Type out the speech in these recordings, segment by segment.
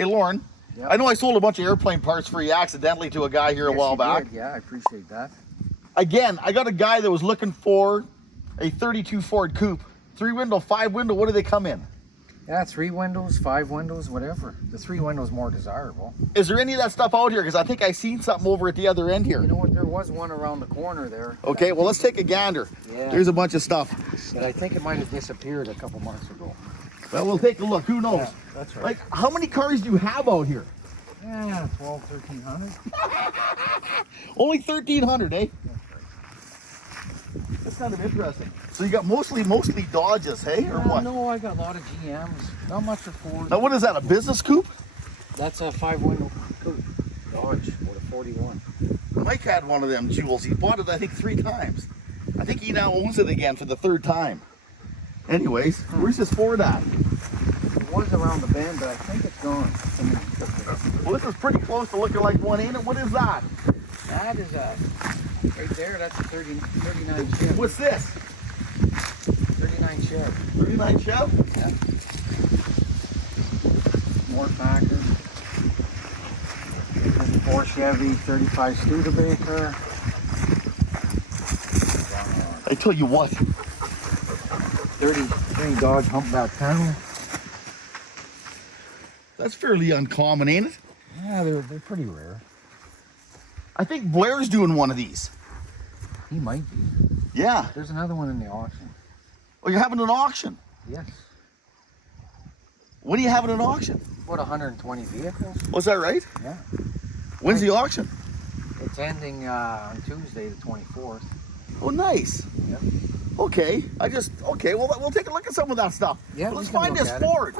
Hey, Lauren, Yep. I know I sold a bunch of airplane parts for you accidentally to a guy here a while back. Yeah, I appreciate that. Again, I got a guy that was looking for a 32 Ford Coupe. 3-window, 5-window, what do they come in? Yeah, 3 windows, 5 windows, whatever. The 3 windows more desirable. Is there any of that stuff out here? Because I think I seen something over at the other end here. You know what? There was one around the corner there. Okay, well, let's take a gander. Yeah. There's a bunch of stuff. But I think it might have disappeared a couple months ago. Well, we'll take a look. Who knows? Yeah, that's right. Like, how many cars do you have out here? Yeah, 12, 1,300. Only 1,300, eh? That's kind of interesting. So you got mostly Dodges, hey, or what? No, I got a lot of GMs. Not much of Ford. Now, what is that? A business coupe? That's a 5-window coupe. Dodge with a 41. Mike had one of them jewels. He bought it, I think, 3 times. I think he now owns it again for the 3rd time. Anyways, where's this Ford at? It was around the bend, but I think it's gone. Well, this is pretty close to looking like one, ain't it? What is that? That is a, right there, that's a 39 Chev. What's this? 39 Chev. 39 Shoaf? Yeah. More Packard. 4 Chevy, 35 Studebaker. I tell you what. 33 Dodge Humpback Panel. That's fairly uncommon, ain't it? Yeah, they're pretty rare. I think Blair's doing one of these. He might be. Yeah. There's another one in the auction. Oh, you're having an auction? Yes. When are you having an auction? About 120 vehicles. Oh, is that right? Yeah. When's the auction? It's ending on Tuesday, the 24th. Oh, nice. Yep. Okay. Okay, well, we'll take a look at some of that stuff. Yeah, Let's we can find look this at it. Ford.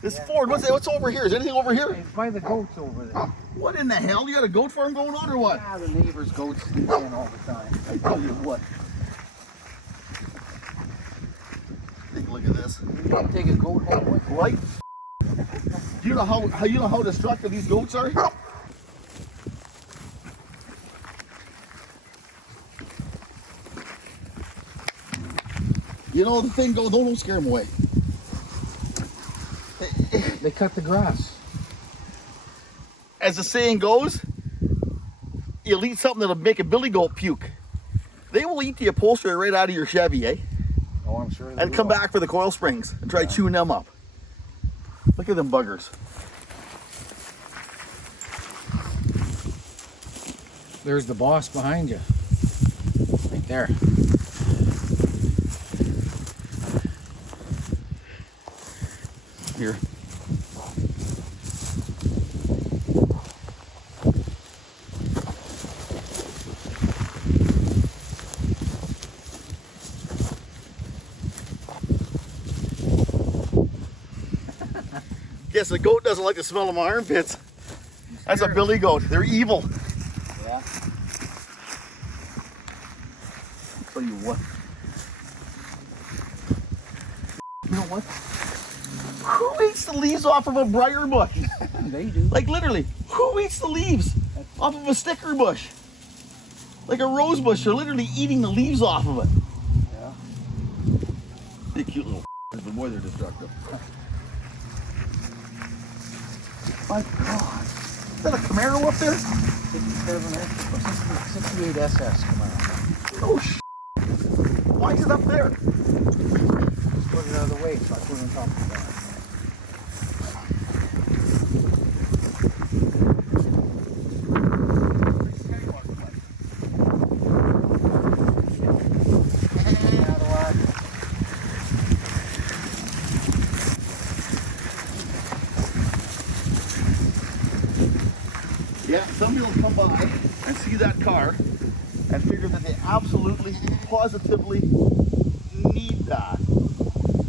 This Yeah. Ford, what's over here? Is anything over here? It's by the goats over there. What in the hell? You got a goat farm going on or what? Yeah, the neighbors' goats sneak in all the time. I tell you what. Take a look at this. You can take a goat home with you. Right? Do you know how destructive these goats are? You know the thing goes, don't scare them away. They cut the grass. As the saying goes, you'll eat something that'll make a billy goat puke. They will eat the upholstery right out of your Chevy, eh? Oh, I'm sure they And come will. back for the coil springs and try chewing them up. Look at them buggers. There's the boss behind you. Right there. Here. Guess the goat doesn't like the smell of my armpits. That's a billy goat. They're evil. Yeah. I'll tell you what. You know what? Who eats the leaves off of a briar bush? They do. Like literally, who eats the leaves off of a sticker bush? Like a rose bush, they're literally eating the leaves off of it. Yeah. They're cute little but boy, they're destructive. My God. Is that a Camaro up there? 68 SS Camaro. Oh, why is it up there? Just put it out of the way so I put it on top of the bar. Yeah, some people come by and see that car and figure that they absolutely, positively need that.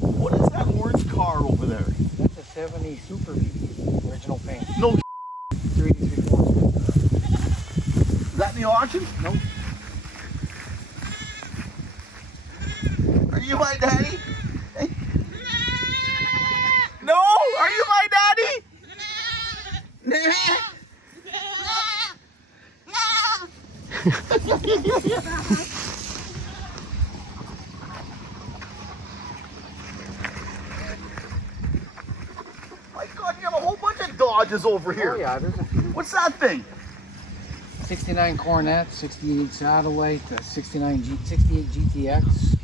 What is that orange car over there? That's a 70 Super V, original paint. No, 383 Ford. is that in the auction? Nope. Are you my daddy? Hey. No? Are you my daddy? Nah. My God, you have a whole bunch of packages over here. Oh yeah, there's a few. What's that thing? 69 Cornet, 68 Satellite, 68 GTX.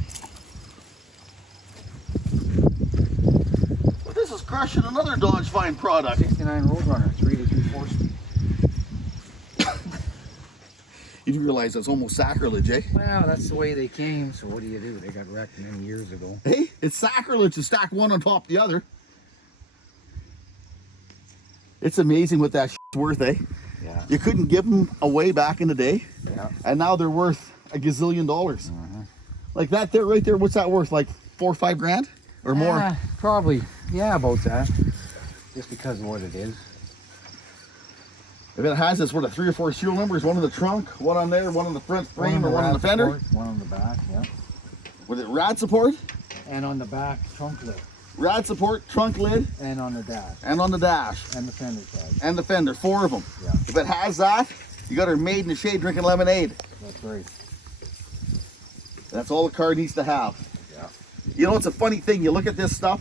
Well, this is crushing another Dodge Fine product. 69 Roadrunner, 3 to 3/4 speed. You do realize that's almost sacrilege, eh? Well, that's the way they came, so what do? They got wrecked many years ago. Hey, it's sacrilege to stack one on top of the other. It's amazing what that shit's worth, eh? Yeah. You couldn't give them away back in the day, Yeah. and now they're worth a gazillion dollars. Like that there, right there, what's that worth? Like 4 or 5 grand? Or more? Probably. Yeah, about that. Just because of what it is. If it has this, what, a 3 or 4 serial numbers, one in the trunk, one on there, one on the front frame, or one on the fender? Support, one on the back, yeah. With it rad support? And on the back, trunk lid. Rad support, trunk lid, And on the dash. and on the dash. And the fender tag. And the fender, 4 of them. Yeah. If it has that, you got her made in the shade drinking lemonade. That's right. That's all the car needs to have. Yeah. You know, it's a funny thing. You look at this stuff,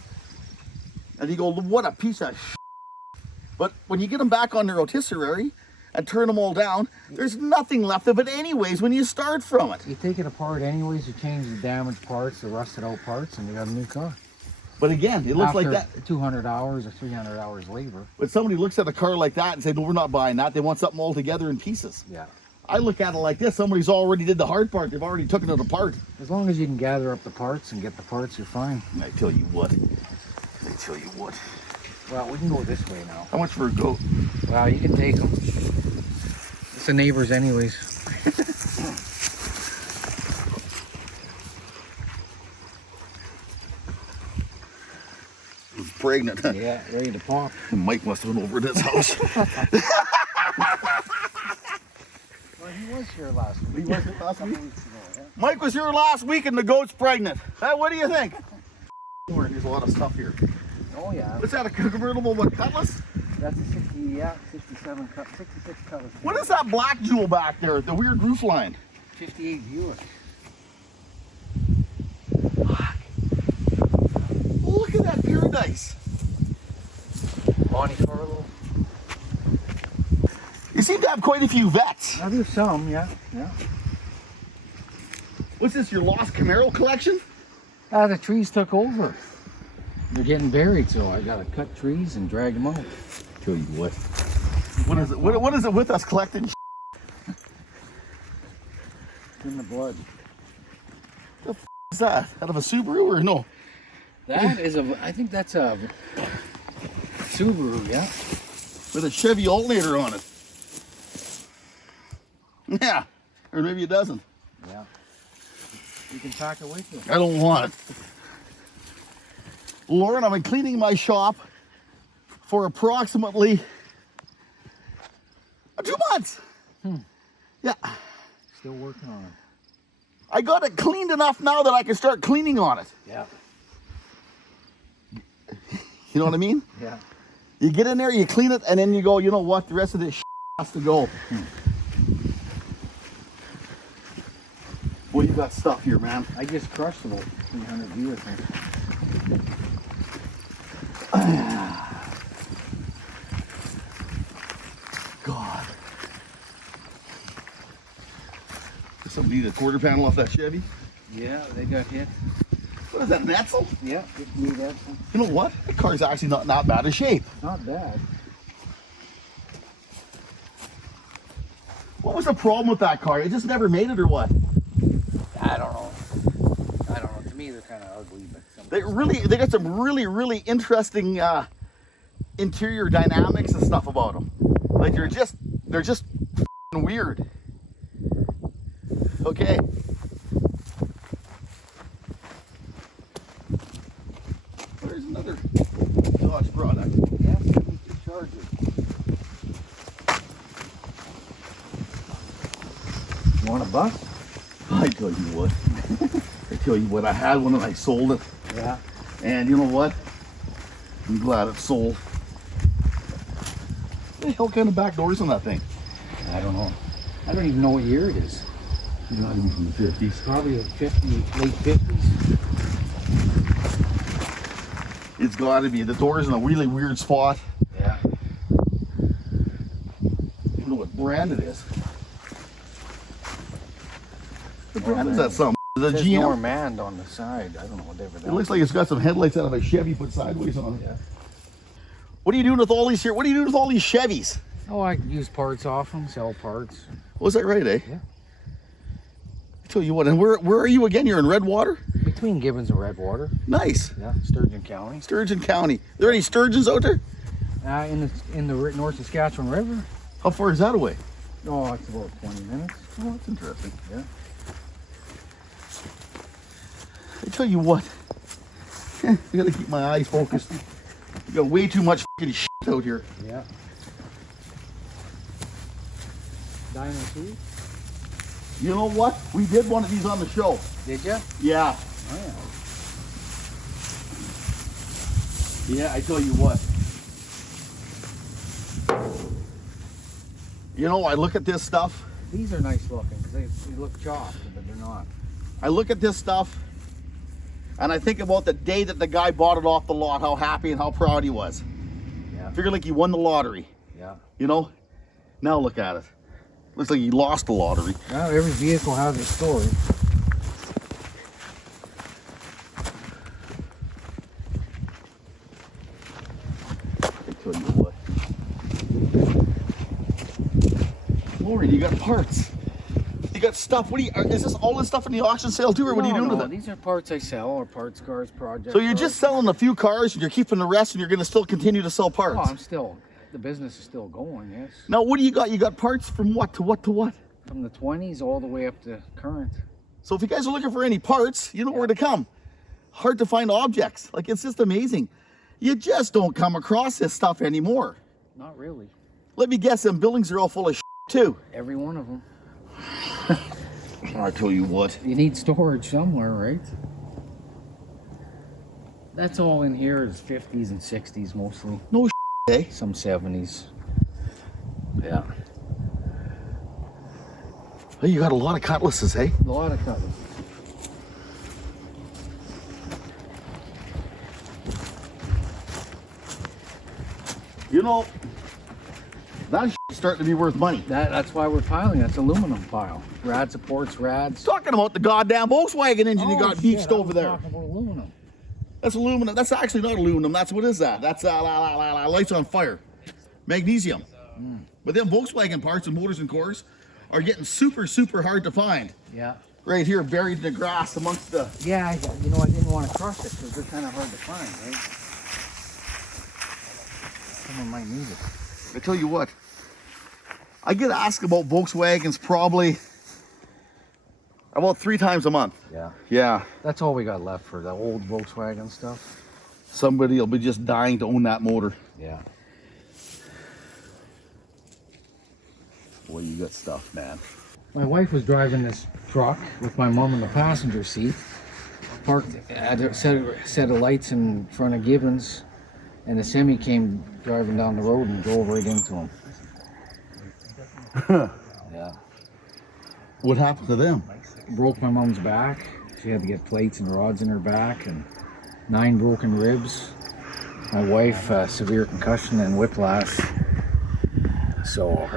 and you go, what a piece of shit. But when you get them back on their rotisserie and turn them all down, there's nothing left of it anyways when you start from it. You take it apart anyways, you change the damaged parts, the rusted out parts, and you got a new car. But again, it looks like After that. 200 hours or 300 hours labor. When somebody looks at a car like that and says, no, we're not buying that, they want something all together in pieces. Yeah. I look at it like this. Somebody's already did the hard part. They've already taken it apart. As long as you can gather up the parts and get the parts, you're fine. I tell you what. Well, we can go this way now. How much for a goat? Well, you can take them. It's the neighbors anyways. It was pregnant. Yeah, ready to pop. Mike must have been over at his house. Well, he was here last week. He was here last week? Weeks ago, yeah. Mike was here last week and the goat's pregnant. What do you think? There's a lot of stuff here. Oh yeah. What's that, a convertible what, Cutlass? That's a 60, yeah, 67 cut, 66 Cutlass. What is that black jewel back there, the weird roof line? 58 Buick. Look at that paradise. Monte Carlo. You seem to have quite a few vets. Now there's some, yeah. What's this, your lost Camaro collection? The trees took over. They're getting buried, so I gotta cut trees and drag them out. Tell you what. What is it? What is it with us collecting? It's in the blood. What the is that? Out of a Subaru or no? That is I think that's a Subaru, yeah. With a Chevy alternator on it. Yeah, or maybe it doesn't. Yeah. You can pack it with you. I don't want it. Lauren, I've been cleaning my shop for approximately 2 months. Yeah. Still working on it. I got it cleaned enough now that I can start cleaning on it. Yeah. You know what I mean? Yeah. You get in there, you clean it, and then you go, you know what, the rest of this has to go. Well, you got stuff here, man. I just crushed about 300 viewers. God. Does somebody need a quarter panel off that Chevy? Yeah, they got hit. What is that, an Etzel? Yeah, just need that. You know what? That car's actually not bad a shape. Not bad. What was the problem with that car? It just never made it or what? I don't know. To me, they're kind of ugly, but They got some really interesting interior dynamics and stuff about them. Like they're just f***ing weird. Okay. There's another Dodge product. Yeah, 72 Charger. You want a bus? I tell you what, I had one and I sold it. Yeah. And you know what? I'm glad it sold. What the hell kind of back doors on that thing? I don't know. I don't even know what year it is. Not even from the 50s. Probably late 50s. It's got to be. The door's in a really weird spot. Yeah. brand it is. What Oh, brand is man. that something? The It says GM? Normand on the side. I don't know whatever that It looks like it's got some headlights out of a Chevy put sideways on it. Yeah. What are you doing with all these here? What are you doing with all these Chevys? Oh, I use parts off them, sell parts. Was that right, eh? Yeah. I tell you what, and where are you again? You're in Redwater? Between Gibbons and Redwater. Nice. Yeah, Sturgeon County. Sturgeon County. Are there any sturgeons out there? In the North Saskatchewan River. How far is that away? Oh, it's about 20 minutes. Oh, that's interesting. Yeah. I tell you what, I gotta keep my eyes focused. We got way too much fucking shit out here. Yeah. Diamond Tea? You know what? We did one of these on the show. Did you? Yeah. Oh, yeah. Yeah, I tell you what. You know, I look at this stuff. These are nice looking because they look chopped, but they're not. I look at this stuff, and I think about the day that the guy bought it off the lot, how happy and how proud he was. Yeah. Figure like he won the lottery, Yeah. you know? Now look at it. Looks like he lost the lottery. Now every vehicle has a story. I tell you what. Maureen, you got parts. You got stuff. What do you? Is this all this stuff in the auction sale too, or what are you doing with it? These are parts I sell, or parts cars, projects. So you're just selling a few cars, and you're keeping the rest, and you're going to still continue to sell parts. Oh, the business is still going, yes. Now, what do you got? You got parts from what to what to what? From the 20s all the way up to current. So if you guys are looking for any parts, you know where to come. Hard to find objects. Like, it's just amazing. You just don't come across this stuff anymore. Not really. Let me guess, them buildings are all full of shit too. Every one of them. I tell you what. You need storage somewhere, right? That's all in here is 50s and 60s mostly. No shit, eh? Some 70s. Yeah. Oh, you got a lot of cutlasses, eh? A lot of colors. You know, that shit's starting to be worth money. That's why we're piling. That's aluminum pile. Rad supports rads. Talking about the goddamn Volkswagen engine you got shit, beached I over was there. talking about aluminum. That's aluminum. That's actually not aluminum. That's what is that? That's lights on fire. Magnesium. But them Volkswagen parts and motors and cores are getting super, super hard to find. Yeah. Right here, buried in the grass amongst the... Yeah, I didn't want to crush it because they're kind of hard to find, right? Someone might need it. I tell you what, I get asked about Volkswagens probably about 3 times a month. Yeah. Yeah. That's all we got left for the old Volkswagen stuff. Somebody will be just dying to own that motor. Yeah. Boy, you got stuff, man. My wife was driving this truck with my mom in the passenger seat. Parked, had a set of lights in front of Gibbons, and a semi came driving down the road and drove right into him. Yeah. What happened to them? Broke my mom's back. She had to get plates and rods in her back, and 9 broken ribs. My wife, severe concussion and whiplash. So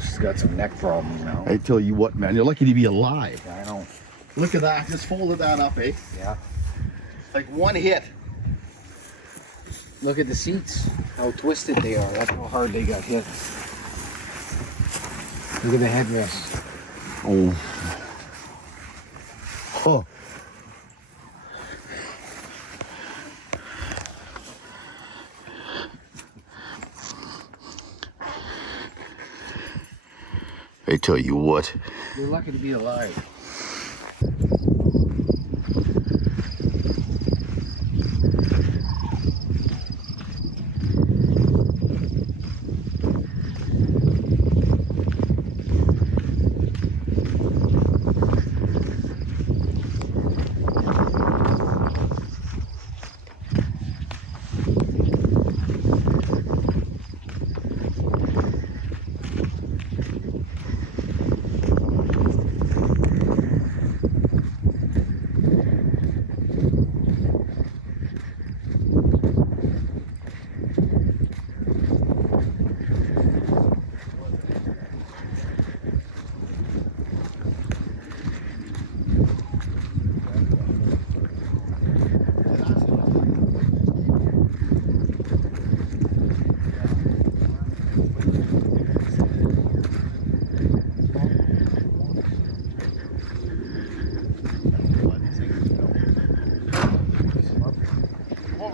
she's got some neck problems now. I tell you what, man, you're lucky to be alive. Yeah, I know. Look at that, just folded that up, eh? Yeah. Like one hit. Look at the seats, how twisted they are. That's how hard they got hit. Look at the headrest. Oh. Oh. I tell you what. You're lucky to be alive.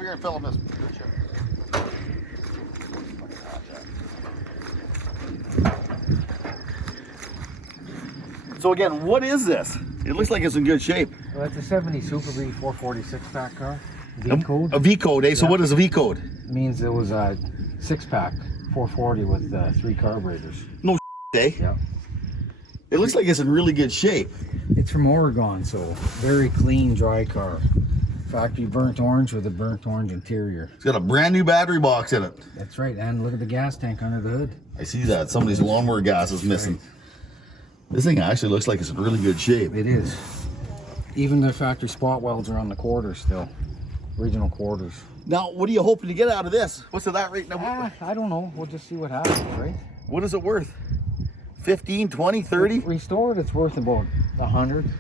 here and film this. So again, what is this? It looks like it's in good shape. Well, that's a 70 Super B 446 pack car. V code. A V code, eh? So Yeah. what is a V code? It means it was a 6-pack 440 with 3 carburetors. No eh? Yeah. It looks like it's in really good shape. It's from Oregon, so very clean, dry car. Factory burnt orange with a burnt orange interior. It's got a brand new battery box in it. That's right, and look at the gas tank under the hood. I see that. Somebody's lawnmower gas is missing. This thing actually looks like it's in really good shape. It is. Even the factory spot welds are on the quarters still. Original quarters. Now, what are you hoping to get out of this? What's it at right now? I don't know. We'll just see what happens, right? What is it worth? 15, 20, 30? Restored, it's worth about 100.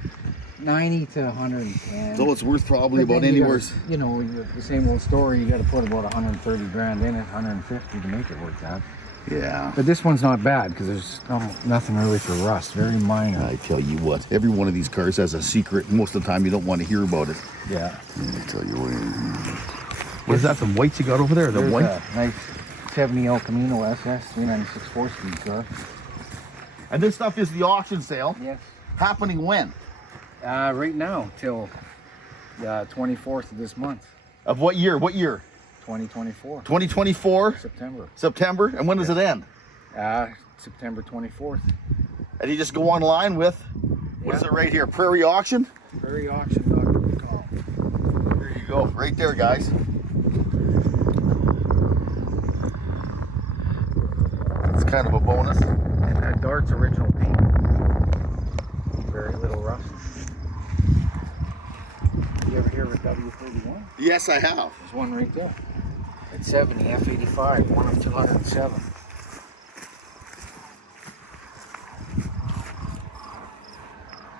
90 to 110. So it's worth probably But about then you anywhere. gotta, you know, the same old story. You got to put about 130 grand in it, 150 to make it worth that. Yeah. But this one's not bad because there's nothing really for rust. Very minor. I tell you what, every one of these cars has a secret. Most of the time, you don't want to hear about it. Yeah. I tell you what. What is that? Some whites you got over there? The There's white? a nice 70 El Camino SS 396 4-speed car. And this stuff is the auction sale. Yes. Happening when? Right now till the 24th of this month, Of what year? What year? 2024. 2024. September. September. And when does it end? September 24th. And you just go online with, what is it right here? Prairie Auction? PrairieAuction.com. There you go. Right there, guys. It's kind of a bonus. And that Dart's original paint. Very little rust. You ever hear of a W31? Yes, I have. There's one right there. At 70 F85, one of 207.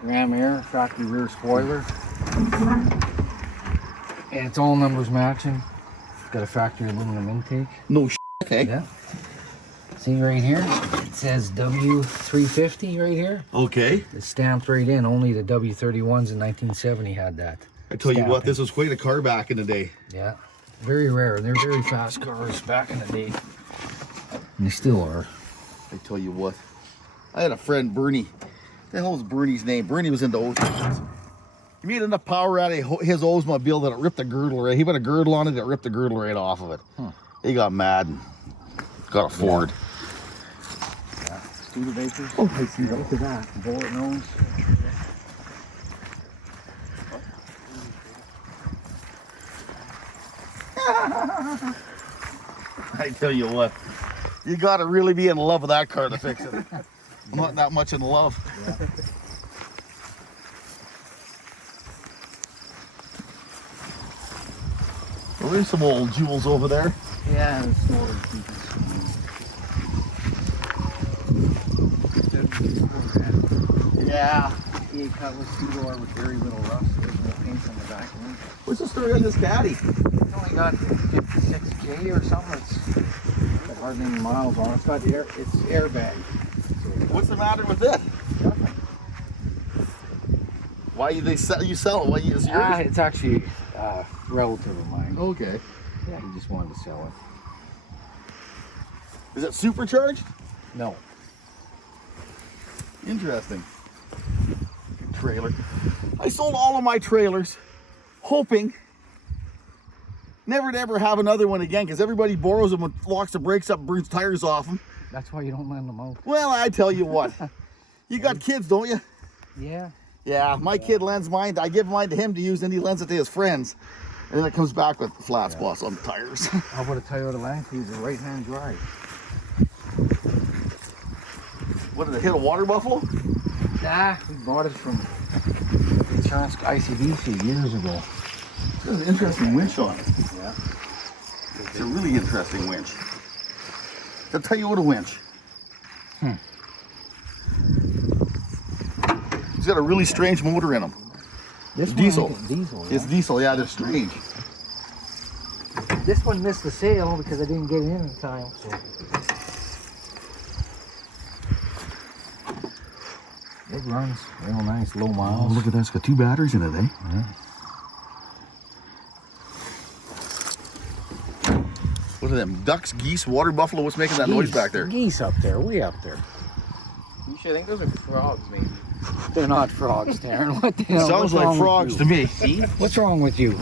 Ram Air, factory rear spoiler. And it's all numbers matching. It's got a factory aluminum intake. No okay. Yeah. See right here? It says W350 right here. Okay. It's stamped right in. Only the W31s in 1970 had that. I tell you what, Stamping. this was quite a car back in the day. Yeah. Very rare. They're very fast cars back in the day. And they still are. I tell you what. I had a friend, Bernie. What the hell was Bernie's name? Bernie was into Oldsmobiles. He made enough power out of his Oldsmobile that it ripped the girdle right. He put a girdle on it, it ripped the girdle right off of it. Huh. He got mad and got a Ford. Yeah. Studevapors. Oh, I see that. Look at that. Bullet nose. I tell you what, you got to really be in love with that car to fix it. I'm not that much in love. Yeah. Well, there's some old jewels over there. Yeah, the storage pieces. Yeah. 58 Cutlass two-door with very little rust. There's no paint on the back end. What's the story on this caddy? It's only got 56K or something. It's got hardly any miles on it. It's got it's airbag. What's the matter with it? Why you sell it? Why is yours? It's actually a relative of mine. Okay. Yeah, he just wanted to sell it. Is it supercharged? No. Interesting. Trailer. I sold all of my trailers, hoping never to ever have another one again, because everybody borrows them and locks the brakes up, and burns tires off them. That's why you don't lend them out. Well, I tell you what, you got kids, don't you? Yeah. Yeah, my kid lends mine. I give mine to him to use, and he lends it to his friends. And then it comes back with flat spots on the tires. How about a Toyota Land Cruiser right-hand drive? What did it hit, a water buffalo? Nah, we bought it from insurance ICBC years ago. There's an interesting winch on it. Yeah. It's a really interesting winch. I'll tell you what, a winch. It's got a really strange motor in them. This Diesel. One, diesel. Yeah. It's diesel, yeah, they're strange. This one missed the sale because I didn't get it in time. So. It runs real nice, low miles. Oh, look at that, it's got 2 batteries in it, eh? Yeah. of them? Ducks, geese, water buffalo? What's making that noise back there? Geese up there, way up there. You should think those are frogs, maybe. They're not frogs, Darren. What the hell? Sounds What's wrong like with frogs you? to me. See? What's wrong with you?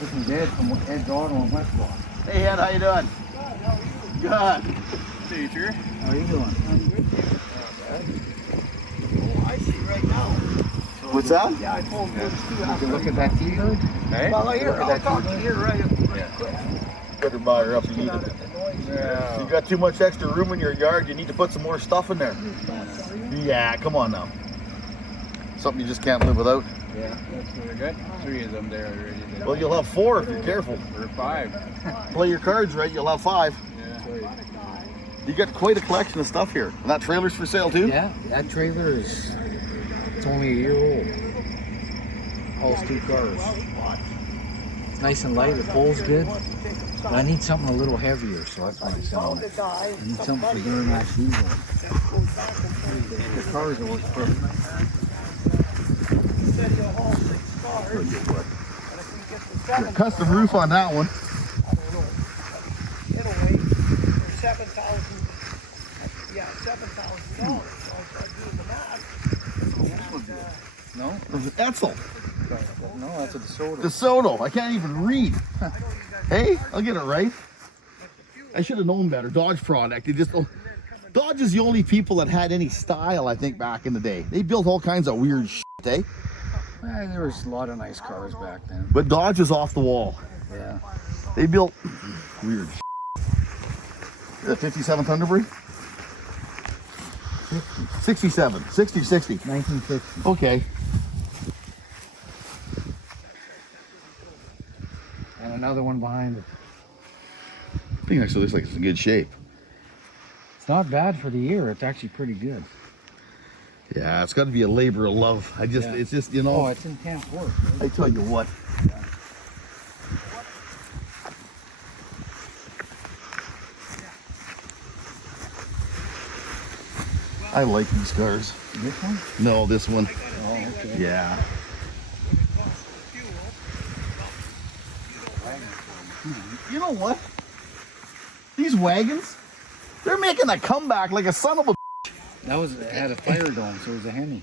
This is Ed from Ed's Auto in West Block. Hey, Ed, how you doing? Good. Teacher. How are you doing? Oh, I see right now. What's that? Yeah, I told him it's too You can look at that T-bird? Hey? Well, here, I'll talk to you here right quick. Better buy her up. You need it. Yeah. You got too much extra room in your yard. You need to put some more stuff in there. Yeah, come on now. Something you just can't live without. Yeah, that's really good. 3 of them there already. Well, you'll have 4 if you're careful. Or 5. Play your cards right, you'll have 5. Yeah. You got quite a collection of stuff here. And that trailer's for sale too? Yeah, that trailer is, it's only a year old. Hauls 2 cars. It's nice and light, it pulls good. But I need something a little heavier, so that's why I'm selling it. I need something for during that diesel. The cars will work perfect. Custom roof on that one. It'll wait for $7,000. Yeah, $7,000. So I'll start doing the math. No? There's an Etzel. No, that's a DeSoto. DeSoto. I can't even read. Hey, I'll get it right. I should have known better. Dodge product. They just Dodge is the only people that had any style, I think, back in the day. They built all kinds of weird shit, eh? There was a lot of nice cars back then. But Dodge is off the wall. Yeah. They built weird shit. The 57 Thunderbird? 67. 60, 60. 1960. Okay. And another one behind it. I think actually looks like it's in good shape. It's not bad for the year. It's actually pretty good. Yeah, it's got to be a labor of love. Yeah. It's just, you know. Oh, it's intense work. Right? I tell you what. I like these cars. This one? No, this one. Oh, okay. Yeah. You know what? These wagons, they're making a comeback like a son of a. That was, it had a fire dome, so it was a Hemi.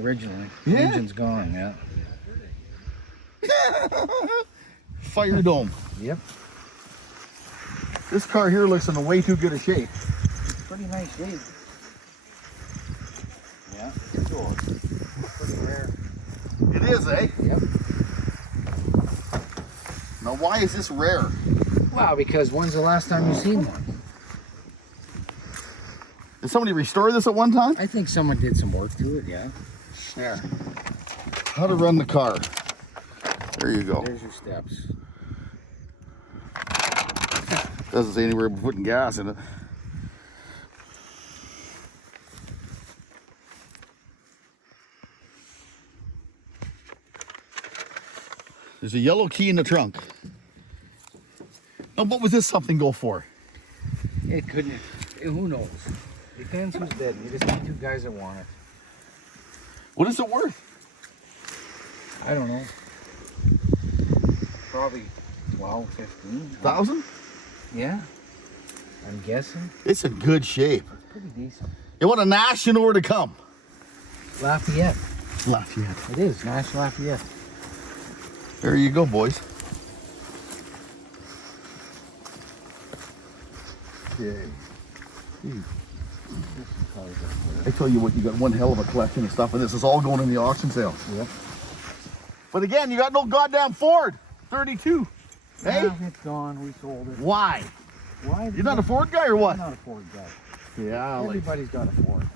Originally. Yeah. Engine's gone, yeah. Fire dome. Yep. This car here looks in way too good a shape. Pretty nice shape. Yeah, it's yours. Pretty rare. It is, eh? Yep. Now, why is this rare? Wow, because when's the last time you've seen one? Did somebody restore this at one time? I think someone did some work to it, yeah. There. How to run the car. There you go. There's your steps. Doesn't say anywhere about putting gas in it. There's a yellow key in the trunk. Now, what was this something go for? It couldn't, who knows? Depends who's dead. You just need 2 guys that want it. What is it worth? I don't know. Probably 12, 15. 1,000? Yeah. I'm guessing. It's in good shape. It's pretty decent. You want a Nash, you know where to come. Lafayette. Lafayette. It is, Nash Lafayette. There you go, boys. Okay. I tell you what, you got one hell of a collection of stuff, and this is all going in the auction sale. Yep. But again, you got no goddamn Ford 32. Hey? Yeah, it's gone. We sold it. Why? Why? You're not a Ford guy or what? I'm not a Ford guy. Yeah, like, Everybody's got a Ford.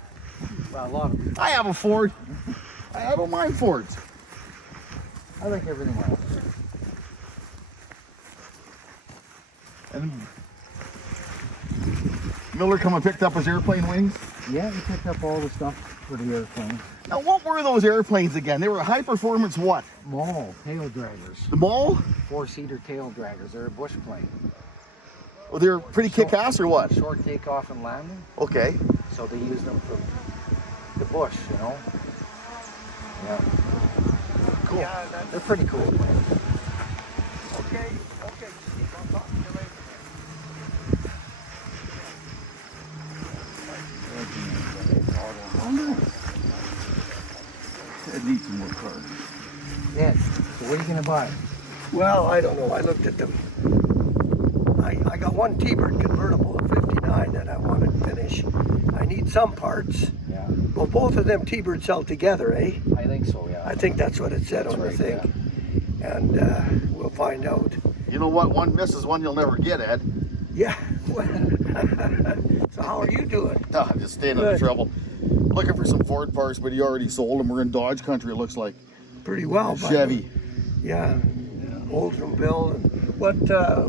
Well, a lot of people. I have a Ford. I don't mind Fords. I like everything else. And Miller come and picked up his airplane wings. Yeah, we picked up all the stuff for the airplane. Now, what were those airplanes again? They were high performance what? Mall tail draggers. The Mall? 4-seater tail draggers. They're a bush plane. Oh, they're pretty kick-ass or what? Short takeoff and landing. Okay. So they use them for the bush, you know. Yeah. cool. Yeah, that's They're pretty cool. okay. Okay, Steve, I'll talk to you later. It needs some more cars. Yeah. So what are you gonna buy? Well, I don't know. I looked at them. I got one T-Bird convertible at 59 that I want to finish. I need some parts. Yeah. Well, both of them T-Birds sell together, eh? I think so. Yeah. I think that's what it said on the right, thing. And we'll find out. You know what? One misses one you'll never get, Ed. Yeah. So how are you doing? No, I'm just staying out of Good. trouble. Looking for some Ford parts, but he already sold them. We're in Dodge country, it looks like. Pretty well, buddy. Chevy. Yeah. Oldsmobile. And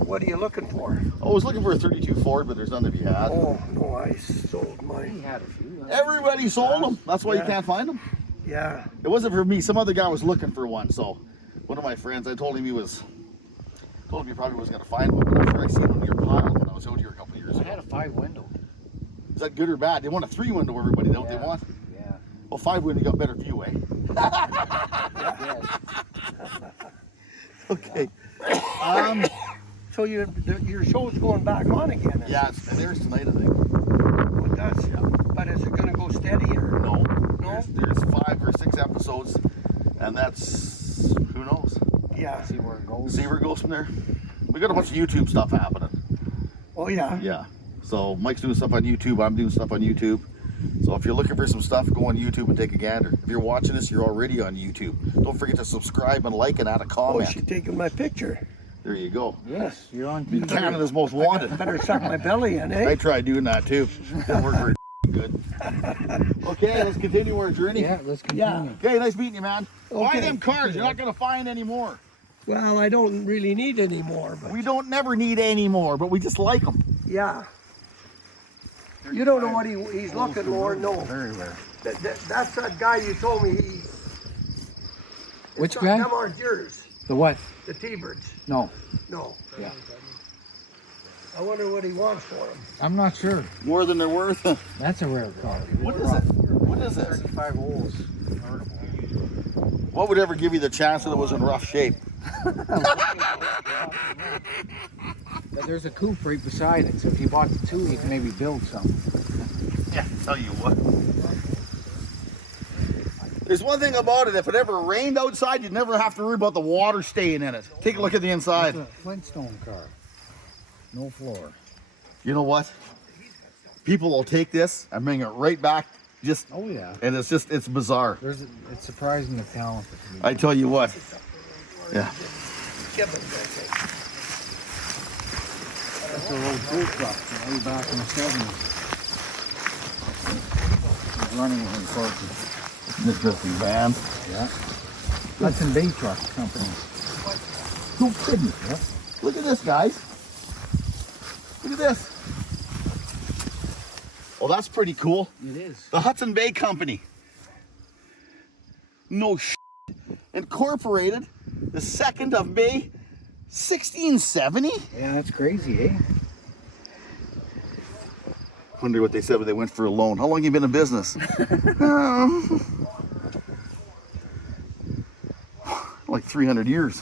what are you looking for? I was looking for a 32 Ford, but there's none to be had. Oh no, I sold He mine. had a few. Everybody sold them. That's why you Yeah. can't find them. Yeah. It wasn't for me. Some other guy was looking for one. So one of my friends, I told him he probably was going to find one. But after I seen one in your pile when I was out here a couple of years I ago. had a 5-window. Is that good or bad? They want a 3-window, everybody. Don't they Yeah. want? Yeah. Well, 5-window, you got better view, eh? Yes. Okay. So your show's going back on again? Is Yeah, it's there's tonight, I think. it? Oh, it does. Yeah. But is it going to go steady or? No. No? There's 5 or 6 episodes, and that's, who knows? Yeah. See where it goes. See where it goes from there. We got a bunch of YouTube stuff happening. Oh yeah. Yeah. So Mike's doing stuff on YouTube. I'm doing stuff on YouTube. So if you're looking for some stuff, go on YouTube and take a gander. If you're watching this, you're already on YouTube. Don't forget to subscribe and like and add a Oh, comment. she's taking my picture. There you go. Yes, you're on You're TV. Canada's most wanted. Better suck my belly in, eh? I tried doing that too. Didn't work very good. Okay, let's continue our journey. Yeah, let's continue. Yeah. Okay, nice meeting you, man. Buy Okay. them cars. You're not going to find any more. Well, I don't really need any more, but We don't never need any more, but we just like them. yeah. You don't know what he's looking for, no. Very rare. That's that guy you told me. Which guy? Them aren't yours, The what? the T-Birds. No. No. Yeah. I wonder what he wants for them. I'm not sure. More than they're worth. That's a rare car. What is it? What is this? 35 holes. What would ever give you the chance that it was in rough shape? But there's a coupe right beside it, so if you bought the two, you can maybe build some. Yeah, tell you what. There's one thing about it, if it ever rained outside, you'd never have to worry about the water staying in it. Take a look at the inside. It's a Flintstone car. No floor. You know what? People will take this and bring it right back, just, Oh yeah. and it's bizarre. It's surprising the talent. I tell you what. Yeah. That's a old boat truck from way back in the 70s. It's running in Corky. Interesting van. Yeah. Hudson Bay Truck Company. No kidding. Yep. Look at this, guys. Look at this. Oh, that's pretty cool. It is. The Hudson Bay Company. No shit. Incorporated the 2nd of May, 1670? Yeah, that's crazy, eh? Wonder what they said when they went for a loan. How long have you been in business? Like 300 years.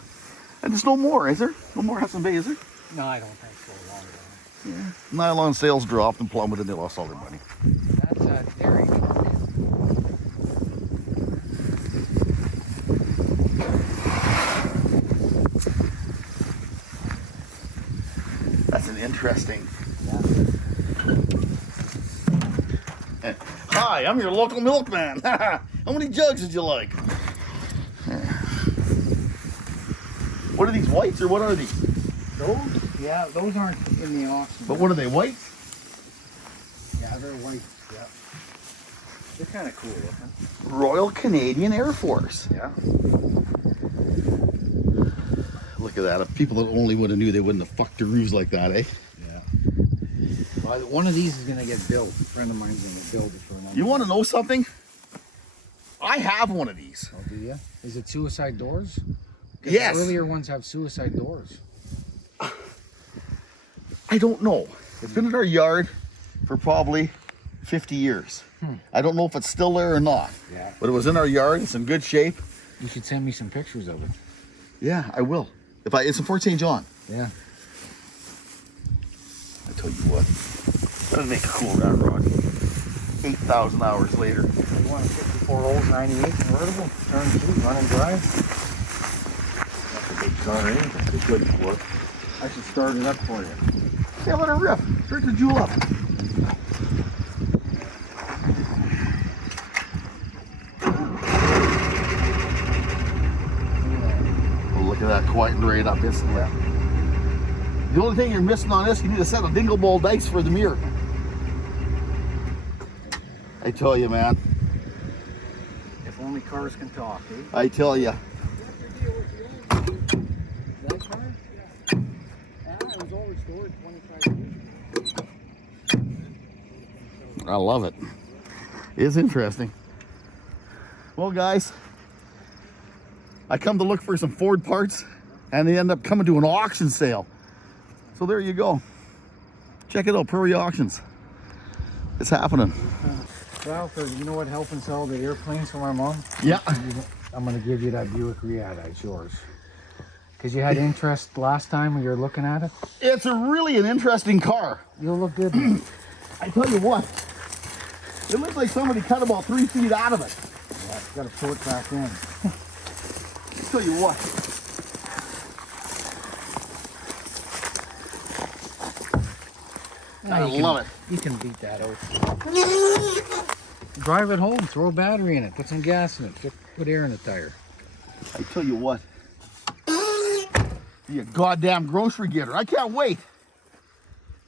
And there's no more, is there? No more Hudson Bay, is there? No, I don't think so. Long Yeah. Nylon sales dropped and plummeted and they lost all their money. That's a dairy truck. That's an interesting. Hi, I'm your local milkman. How many jugs did you like? What are these, whites or what are these? Those? Yeah, those aren't in the auction. But what are they, whites? Yeah, they're white. Yeah. They're kind of cool looking. Royal Canadian Air Force. Yeah. Look at that. If people that only would have knew, they wouldn't have fucked their roofs like that, eh? Yeah. Well, one of these is going to get built. A friend of mine's going to build it for another. You want to know something? I have one of these. Oh, do you? Is it suicide doors? 'Cause Yes. The earlier ones have suicide doors. I don't know. It's been in our yard for probably 50 years. I don't know if it's still there or not. Yeah. But it was in our yard. It's in good shape. You should send me some pictures of it. Yeah, I will. It's in Fort St. John. Yeah. I tell you what, that'd make a cool rat rod. 8,000 hours later. You want a 54 old 98 convertible? Turn 2, run and drive? That's a big car, eh? It's good for. I should start it up for you. Yeah, let her rip. Start the jewel up. Oh, look at that, quieting right up instantly. The only thing you're missing on this, you need a set of dingle ball dice for the mirror. I tell you, man. If only cars can talk, eh? I tell you. That car? Yeah. It was all restored 25 years ago. I love it. It's interesting. Well, guys, I come to look for some Ford parts, and they end up coming to an auction sale. So there you go. Check it out, Prairie Auctions. It's happening. Well, you know what, helping sell the airplanes for my mom? Yeah. I'm going to give you that Buick Riata. It's yours. Because you had interest last time when you were looking at it. It's really an interesting car. You'll look good in it. I tell you what, it looks like somebody cut about 3 feet out of it. Yeah, you got to pull it back in. I tell you what. I love it. You can beat that out. Drive it home, throw a battery in it, put some gas in it, put air in the tire. I tell you what. Be a goddamn grocery getter. I can't wait.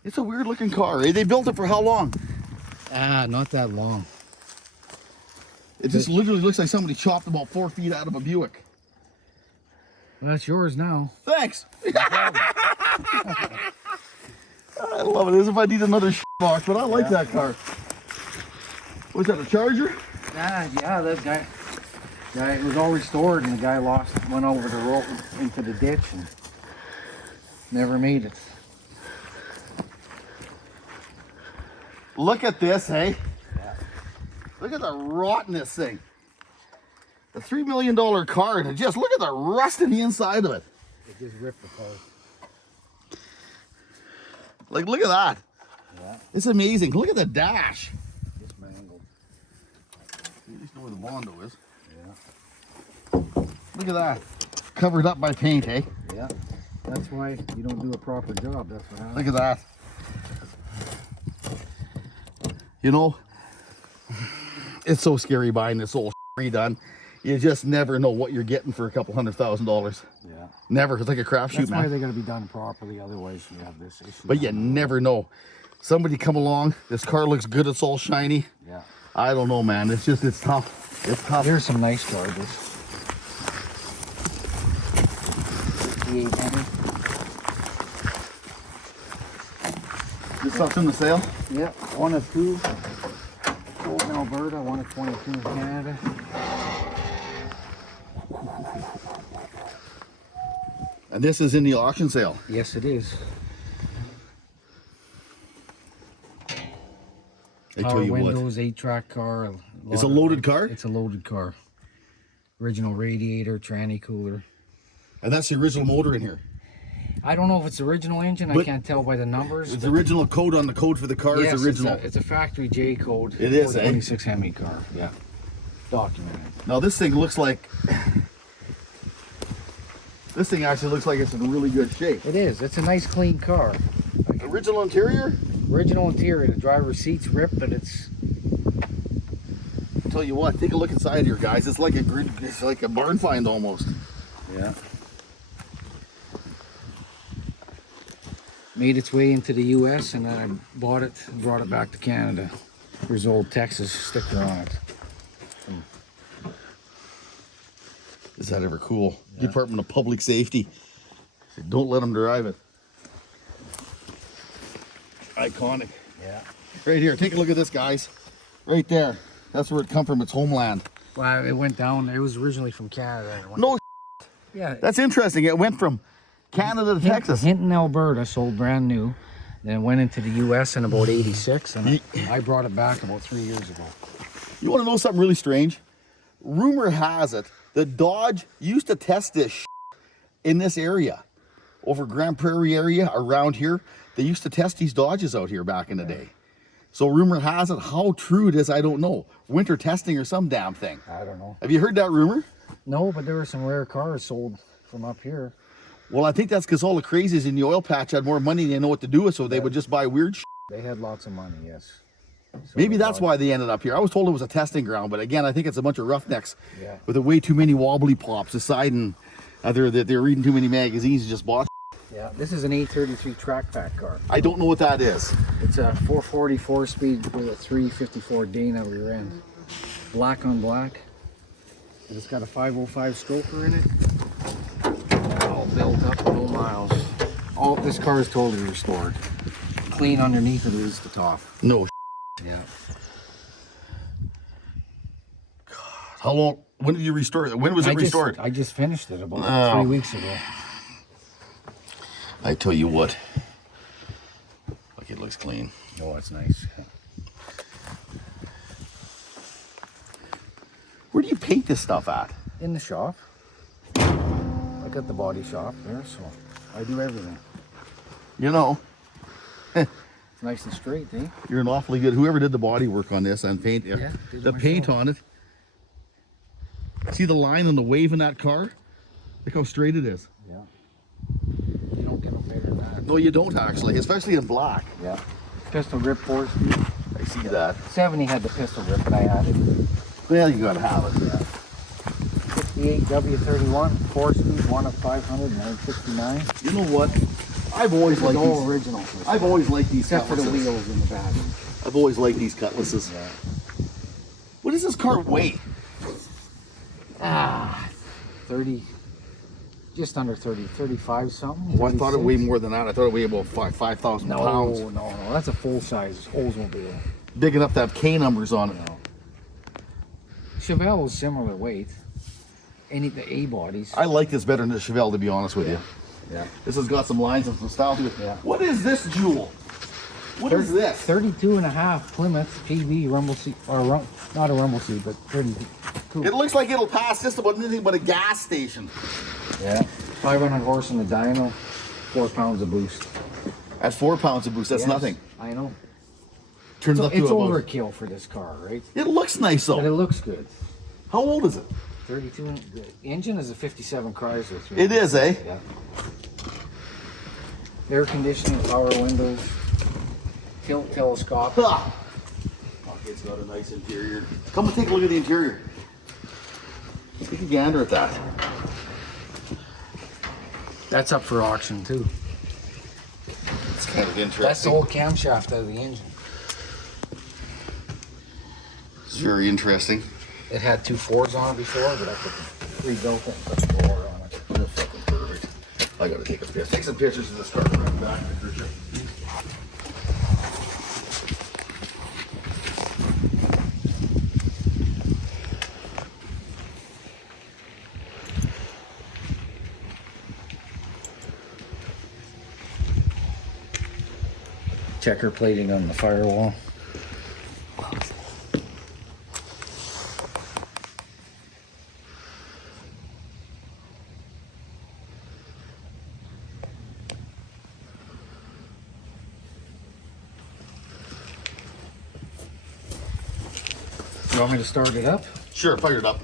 It's a weird looking car. Eh? They built it for how long? Not that long. It just literally looks like somebody chopped about 4 feet out of a Buick. Well, that's yours now. Thanks. I love it. As if I need another box, but I like that car. Was that a Charger? Yeah, that guy. It was all restored, and the guy went over the rope into the ditch and never made it. Look at this, hey? Yeah. Look at the rottenness thing. The $3 million car, and just look at the rust in the inside of it. It just ripped apart. Like, look at that. Yeah. It's amazing. Look at the dash. Just mangled. You at least know where the Bondo is. Yeah. Look at that. Covered up by paint, eh? Yeah. That's why you don't do a proper job. That's what happens. Look at that. You know, it's so scary buying this old redone. You just never know what you're getting for a couple $100,000. Yeah. Never. It's like a crapshoot, That's man. why they got to be done properly. Otherwise, you have this issue. But you never know. Somebody come along. This car looks good. It's all shiny. Yeah. I don't know, man. It's tough. It's tough. Here's some nice charges. $800. This stuff's in the sale. Yeah. One of 2. Old in Alberta. One of 22 in Canada. And this is in the auction sale. Yes, it is. I tell Power you windows, 8-track car. It's a loaded car? It's a loaded car. Original radiator, tranny cooler. And that's the original motor in here. I don't know if it's the original engine. I But can't tell by the numbers. It's the original code on the code for the car. Yes, is original. It's a factory J code. It is, eh? 26 Hemi car. Yeah. Documented. Now this thing looks like... This thing actually looks like it's in really good shape. It is. It's a nice clean car. Original interior? Original interior. The driver's seat's ripped, but it's... I'll tell you what, take a look inside here, guys. It's like a barn find almost. Yeah. Made its way into the U.S. and then I bought it and brought it back to Canada. There's old Texas sticker on it. Is that ever cool? Yeah. Department of Public Safety. Don't let them drive it. Iconic. Yeah. Right here, take a look at this, guys. Right there. That's where it come from, its homeland. Well, it went down. It was originally from Canada. And it went, No, yeah. that's interesting. It went from Canada to Texas. Hinton, Alberta, sold brand new. Then it went into the U.S. in about 86, and I brought it back about 3 years ago. You want to know something really strange? Rumor has it The Dodge used to test this in this area, over Grand Prairie area, around here. They used to test these Dodges out here back in the day. So rumor has it, how true it is, I don't know. Winter testing or some damn thing. I don't know. Have you heard that rumor? No, but there were some rare cars sold from up here. Well, I think that's because all the crazies in the oil patch had more money than they know what to do with, so they would just buy weird shit. They had lots of money, yes. So Maybe that's why they ended up here. I was told it was a testing ground, but again, I think it's a bunch of roughnecks Yeah. with way too many wobbly pops deciding either that they're reading too many magazines and just bought. Yeah, this is an 833 track pack car. I don't know what that is. It's a 440 4-speed with a 354 Dana rear end. Black on black. It's got a 505 stroker in it. All built up, no miles. All this car is totally restored. Clean underneath it is the top. No. Yeah. How long? When did you restore it? When was it restored? I just finished it about 3 weeks ago. I tell you what. Like it looks clean. Oh, it's nice. Where do you paint this stuff at? In the shop. I got the body shop there, so I do everything. You know, It's nice and straight, eh? you're an awfully good. Whoever did the body work on this and paint, Yeah, did it the paint myself. on it. See the line and the wave in that car? Look how straight it is. Yeah. You don't get no better than that. No, you don't actually, especially in black. Yeah. Pistol grip 4 speed. I see that. 70 had the pistol grip, but I added. Well, you gotta have it. Yeah. 68 W31, 4 speed, 1 of 500, 969. You know what? I've always liked all these. original. I've always liked these Except for the cutlasses. wheels in the back. I've always liked these cutlasses. Yeah. What does this car weigh? 30, just under 30, 35 something. Oh, I thought it 36. weighed more than that. I thought it weighed about 5,000 No, pounds. no, that's a full size Oldsmobile. Big enough to have K numbers on it. No. Chevelle is similar weight. The A bodies. I like this better than the Chevelle, to be honest with you. Yeah. This has got some lines and some style to it. Yeah. What is this jewel? What is this? 32 and a half Plymouth PV rumble seat, or not a rumble seat, but 32. It looks like it'll pass just about anything but a gas station. Yeah. 500 horse in the dyno, 4 pounds of boost. At 4 pounds of boost, that's Yes, nothing. I know. Turns So up to it's about. overkill for this car, right? It looks nice But it though. looks good. How old is it? 32. The engine is a 57 Chrysler. It is, eh? Yeah. Air conditioning, power windows, tilt telescope. Ah. Oh, it's got a nice interior. Come and take a look at the interior. Take a gander at that. That's up for auction too. It's kind of interesting. That's the whole camshaft out of the engine. It's very interesting. It had 2 Fords on it before, but I rebuilt it and put the door on it. That's fucking perfect. I gotta take a picture. Take some pictures of this car right back, Patricia. Checker plating on the firewall. You want me to start it up? Sure, fire it up.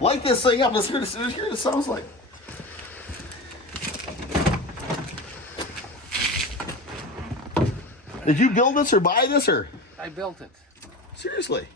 Light this thing up. Let's hear what it sounds like. Did you build this or buy this or? I built it. Seriously?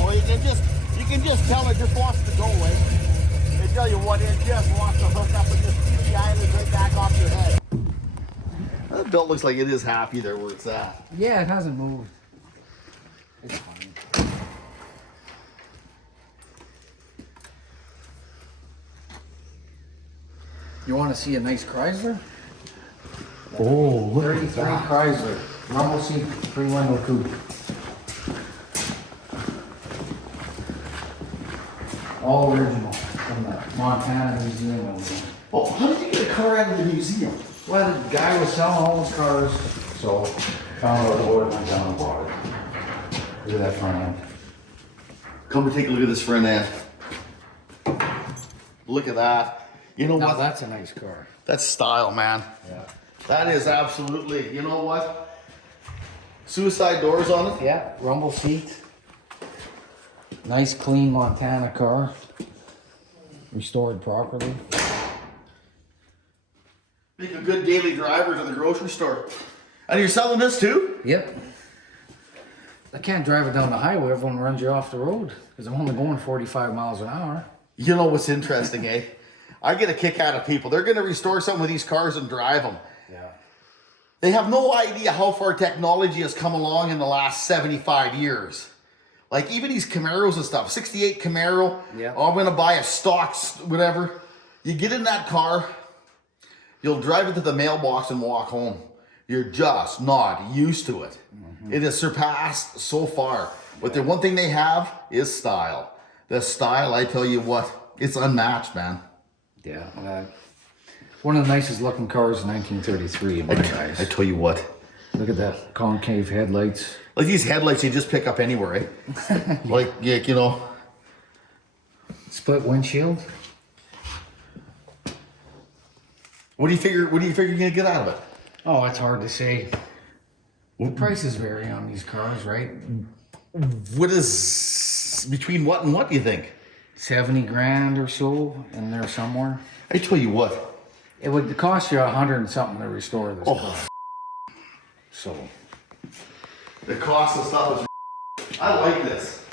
Oh, you can just tell it just wants to go away. They tell you what, it just wants to hook up and just shoot the island right back off your head. That belt looks like it is happy there where it's at. Yeah, it hasn't moved. It's fine. You want to see a nice Chrysler? Oh, look 33 Chrysler. Rumble seat, 3-window coupe. All original from the Montana Museum. Oh, how did you get a car out of the museum? Well, the guy was selling all his cars, so found out about it, went down and bought it. Look at that front end. Come and take a look at this front end. Look at that. You know Now what? that's a nice car. That's style, man. Yeah. That is absolutely, you know what? Suicide doors on it. Yeah, rumble seat. Nice clean Montana car. Restored properly. Make a good daily driver to the grocery store. And you're selling this too? Yep. I can't drive it down the highway, everyone runs you off the road because I'm only going 45 miles an hour. You know what's interesting, eh? I get a kick out of people. They're going to restore some of these cars and drive them. Yeah. They have no idea how far technology has come along in the last 75 years. Like even these Camaros and stuff, 68 Camaro. Yeah. Oh, I'm going to buy a stock, whatever. You get in that car, you'll drive it to the mailbox and walk home. You're just not used to it. Mm-hmm. It has surpassed so far. But the one thing they have is style. The style, I tell you what, it's unmatched, man. Yeah. One of the nicest looking cars in 1933 in my eyes. I tell you what. Look at that concave headlights. Like these headlights you just pick up anywhere, eh? Like, yeah, you know. Split windshield. What do you figure you're gonna get out of it? Oh, it's hard to say. The prices vary on these cars, right? What is between what and what do you think? 70 grand or so in there somewhere. I tell you what. It would cost you 100 and something to restore this car. So. The cost of stuff is. I like this.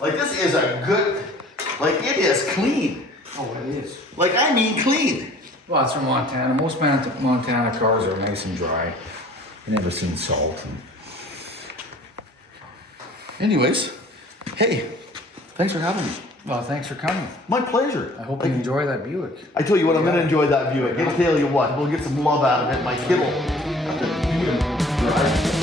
Like this is a good. Like it is clean. Oh, it is. Like I mean clean. Well, it's from Montana. Most Montana cars are nice and dry. I've never seen salt. Anyways, hey, thanks for having me. Well, thanks for coming. My pleasure. I hope you enjoy that Buick. I tell you what, I'm gonna enjoy that Buick. I tell you what, we'll get some love out of it. My kid will have to drive.